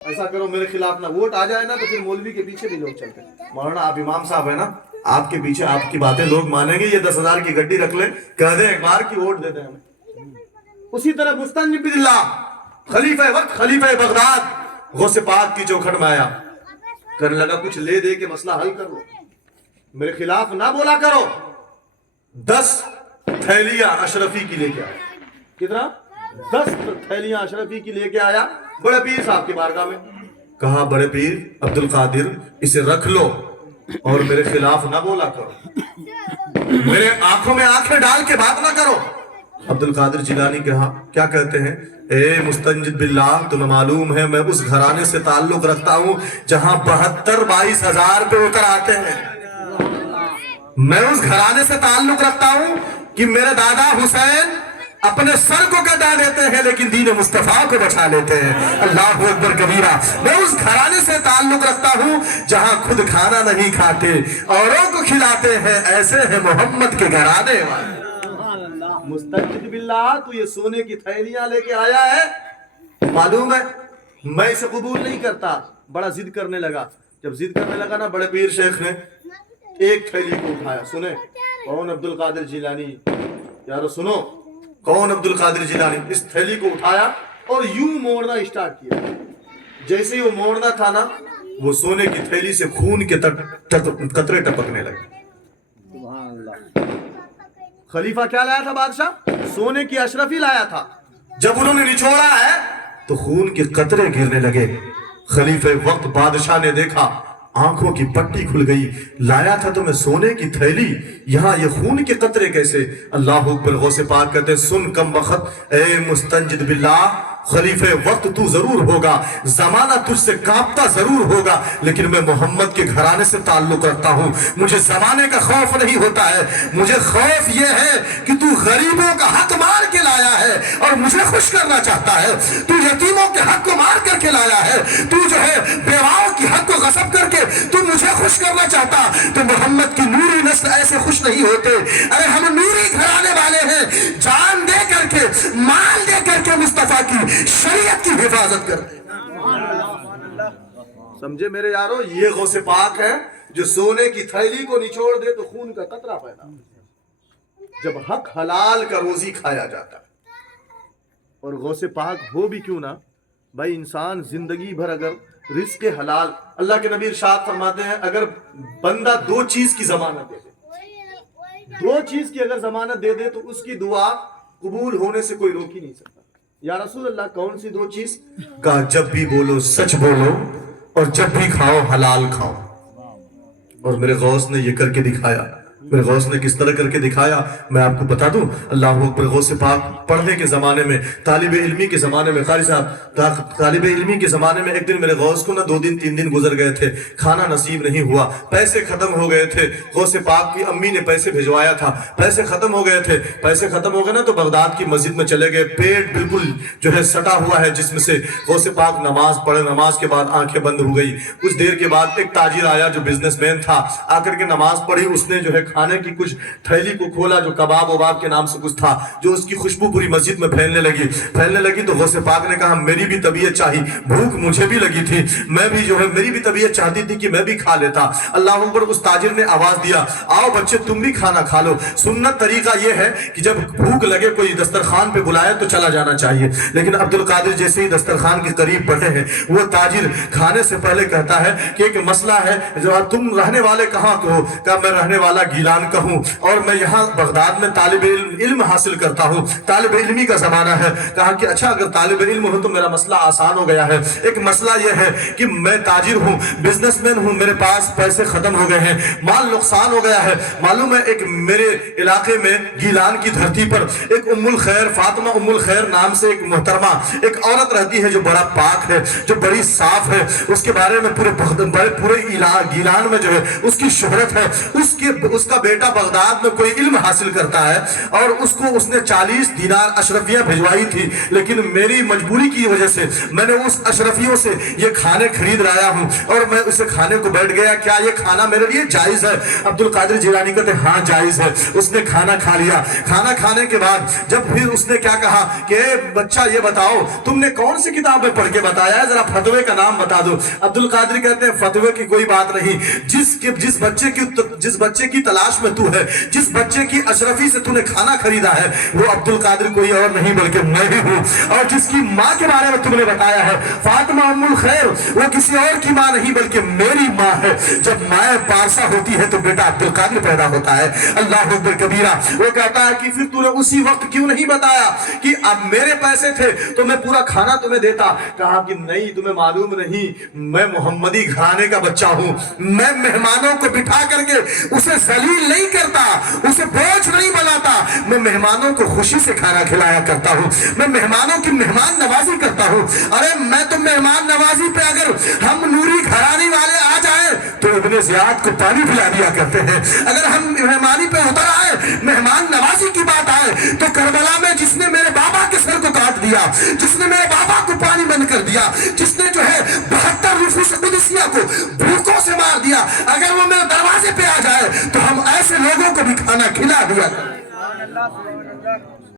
ایسا کرو میرے خلاف نہ ووٹ آ جائے نا تو پھر مولوی کے پیچھے بھی لوگ چلتے ہیں۔ مولانا آپ امام صاحب ہے نا، آپ کے پیچھے آپ کی باتیں لوگ مانیں گے، یہ 10,000 کی گڈی رکھ لیں، کہہ دیں ایک بار کی ووٹ دے دیں ہمیں۔ اسی طرح مستنجد باللہ خلیفہ وقت خلیفہ بغداد غوث پاک کی چوکھٹ میں آیا، کرنے لگا کچھ لے دے کے مسئلہ حل کر لو، میرے خلاف نہ بولا کرو۔ 10 تھیلیاں اشرفی کی لے کے آیا، کتنا؟ 10 تھیلیاں اشرفی کی لے کے آیا بڑے پیر صاحب کی بارگاہ میں، کہا بڑے پیر عبد القادر اسے رکھ لو اور میرے خلاف نہ بولا کرو، میرے آنکھوں میں آنکھیں ڈال کے بات نہ کرو۔ عبد القادر جیلانی کہا کیا کہتے ہیں؟ اے مستنجد باللہ تمہیں معلوم ہے میں اس گھرانے سے تعلق رکھتا ہوں جہاں 72-22 ہزار پہ اتر آتے ہیں، میں اس گھرانے سے تعلق رکھتا ہوں کہ میرے دادا حسین اپنے سر کو کٹا دیتے ہیں لیکن دین مصطفیٰ کو بچا لیتے ہیں، اللہ اکبر کبیرہ۔ میں اس گھرانے سے تعلق رکھتا ہوں جہاں خود کھانا نہیں کھاتے اوروں کو کھلاتے ہیں، ایسے ہیں محمد کے گھرانے والے۔ مستنجد باللہ تو یہ سونے کی تھیلیاں لے کے آیا ہے، معلوم ہے میں اسے قبول نہیں کرتا، بڑا ضد کرنے لگا۔ جب ضد کرنے لگا نا بڑے پیر شیخ نے ایک تھیلی کو اٹھایا، سنیں کون؟ عبد القادر جیلانی۔ یارو سنو کون؟ عبد القادر جیلانی۔ اس تھیلی کو اٹھایا اور یوں موڑنا اسٹارٹ کیا، جیسے ہی وہ موڑنا تھا نا وہ سونے کی تھیلی سے خون کے قطرے ٹپکنے لگے۔ خلیفہ کیا لایا تھا بادشاہ؟ سونے کی اشرفی لایا تھا، جب انہوں نے نچوڑا ہے تو خون کے قطرے گرنے لگے۔ خلیفہ وقت بادشاہ نے دیکھا، آنکھوں کی پٹی کھل گئی، لایا تھا تو میں سونے کی تھیلی، یہاں یہ خون کے قطرے کیسے؟ اللہ اکبر۔ غوث پاک کہتے سن کم بخت اے مستنجد باللہ، خلیفہ وقت تو ضرور ہوگا، زمانہ تجھ سے کانپتا ضرور ہوگا، لیکن میں محمد کے گھرانے سے تعلق رکھتا ہوں، مجھے زمانے کا خوف نہیں ہوتا ہے، مجھے خوف یہ ہے کہ تو غریبوں کا حق مار کے لایا ہے اور مجھے خوش کرنا چاہتا ہے، تو یتیموں کے حق کو مار کر کے لایا ہے، تو جو ہے بیواؤں کی حق کو غصب کر کے تو مجھے خوش کرنا چاہتا، تو محمد کی نوری نسل ایسے خوش نہیں ہوتے۔ ارے ہم نوری گھرانے والے ہیں، جان دے کر کے مال دے کر کے مصطفیٰ کی شریعت کی حفاظت کرتے ہیں۔ سمجھے میرے یارو، یہ غوث پاک ہے جو سونے کی تھیلی کو نچوڑ دے تو خون کا قطرہ پیدا ہوتا، جب حق حلال کا روزی کھایا جاتا ہے۔ اور غوث پاک ہو بھی کیوں نہ بھائی، انسان زندگی بھر اگر رزق حلال، اللہ کے نبی ارشاد فرماتے ہیں اگر بندہ 2 چیز کی ضمانت دے دے، 2 چیز کی اگر ضمانت دے دے تو اس کی دعا قبول ہونے سے کوئی روک ہی نہیں سکتا۔ یا رسول اللہ کون سی 2 چیز؟ کہا جب بھی بولو سچ بولو اور جب بھی کھاؤ حلال کھاؤ۔ اور میرے غوث نے یہ کر کے دکھایا، میرے غوث نے کس طرح کر کے دکھایا میں آپ کو بتا دوں۔ اللہ اکبر۔ غوث پاک پڑھنے کے زمانے میں، طالب علمی کے زمانے میں، قاری صاحب طالب علمی کے زمانے میں ایک دن میرے غوث کو 2 دن 3 دن گزر گئے تھے، کھانا نصیب نہیں ہوا، پیسے ختم ہو گئے تھے، غوث پاک کی امی نے پیسے بھیجوایا تھا، پیسے ختم ہو گئے تھے، پیسے ختم ہو گئے نا تو بغداد کی مسجد میں چلے گئے، پیٹ بالکل جو ہے سٹا ہوا ہے جسم سے۔ غوث پاک نماز پڑھے، نماز کے بعد آنکھیں بند ہو گئی، کچھ دیر کے بعد ایک تاجر آیا جو بزنس مین تھا، آ کر کے نماز پڑھی، اس نے جو ہے کھانے کی کچھ تھیلی کو کھولا جو کباب وباب کے نام سے کچھ تھا، جو اس کی خوشبو پوری مسجد میں پھیلنے لگی تو غوث پاک نے کہا میری بھی طبیعت چاہی، بھوک مجھے بھی لگی تھی، میں بھی جو ہے میری بھی طبیعت چاہتی تھی کہ میں بھی کھا لیتا۔ اللہ اکبر۔ اس تاجر نے آواز دیا آؤ بچے تم بھی کھانا کھا لو۔ سنت طریقہ یہ ہے کہ جب بھوک لگے کوئی دسترخوان پہ بلائے تو چلا جانا چاہیے، لیکن عبد القادر جیسے ہی دسترخوان کے قریب بیٹھے ہیں وہ تاجر کھانے سے پہلے کہتا ہے کہ ایک مسئلہ ہے، جو تم رہنے والے کہاں کو ہو؟ کہا میں رہنے والا گیلان کا ہوں اور میں یہاں بغداد میں طالب علم حاصل کرتا ہوں، طالب علمی کا زمانہ ہے۔ کہا کہ اچھا اگر طالب علم ہوں تو میرا مسئلہ آسان ہو گیا ہے، ایک مسئلہ یہ ہے کہ میں تاجر ہوں، بزنس مین ہوں، میرے پاس پیسے ختم ہو گئے ہیں، مال نقصان ہو گیا ہے۔ معلوم ہے ایک میرے علاقے میں گیلان کی دھرتی پر ایک ام الخیر، فاطمہ ام الخیر نام سے ایک محترمہ ایک عورت رہتی ہے جو بڑا پاک ہے، جو بڑی صاف ہے، اس کے بارے میں پورے گیلان میں جو ہے اس کی شہرت ہے، اس کا بیٹا بغداد میں کوئی علم حاصل کرتا ہے اور اس کو اس نے 40 دینار اشرفیاں بھجوائی تھی، لیکن میری مجبوری کی وجہ سے میں نے اس اشرفیوں سے یہ کھانے خرید لایا ہوں اور میں اسے کھانے کو بیٹھ گیا، کیا یہ کھانا میرے لیے جائز ہے؟ عبد القادر جیلانی کہتے ہیں ہاں جائز ہے۔ اس نے کھانا کھا لیا۔ کھانا کھانے کے بعد جب پھر اس نے کیا کہا کہ اے بچہ یہ بتاؤ تم نے کون سی کتاب میں پڑھ کے بتایا ہے، ذرا فتوے کا نام بتا دو۔ عبد القادر کہتے ہیں فتوے کی کوئی بات نہیں، جس بچے کی تلاش میں تو ہے، جس بچے کی اشرفی سے تو نے کھانا خریدا ہے، وہ عبد القادر کوئی اور نہیں بلکہ میں ہی ہوں، اور جس کی ماں کے بارے میں تم نے بتایا ہے فاطمہ ام الخیر، وہ کسی اور کی ماں نہیں بلکہ میری ماں ہے۔ جب ماں پارسا ہوتی ہے تو بیٹا عبد القادر پیدا ہوتا ہے۔ اللہ اکبر کبیرہ۔ وہ کہتا ہے کہ پھر تو نے اسی وقت کیوں نہیں بتایا کہ اب میرے پیسے تھے تو میں پورا کھانا تمہیں دیتا؟ کہا کہ نہیں، تمہیں معلوم نہیں، میں محمدی گھرانے کا بچہ ہوں، میں مہمانوں کو بٹھا کر کے اسے ذلیل نہیں کرتا، اسے بوجھ نہیں بناتا، میں مہمانوں کو خوشی سے کھانا کھلایا کرتا ہوں، میں مہمانوں کی مہمان نوازی کرتا ہوں۔ ارے میں تو مہمان نوازی پہ اگر ہم نوری گھرانی والے آ جائیں تو ابن زیاد کو پانی پلا دیا کرتے ہیں، اگر ہم مہمانی پہ اتر آئے، مہمان نوازی کی بات آئے تو کربلا میں جس نے میرے بابا کے سر کو کاٹ دیا، جس نے میرے بابا کو پانی بند کر دیا، جس نے جو ہے 72 نفوس قدسیہ کو بھوکوں سے مار دیا، اگر وہ میرے دروازے پہ آ جائے تو ہم ایسے لوگوں کو بھی کھانا کھلا دیا کریں۔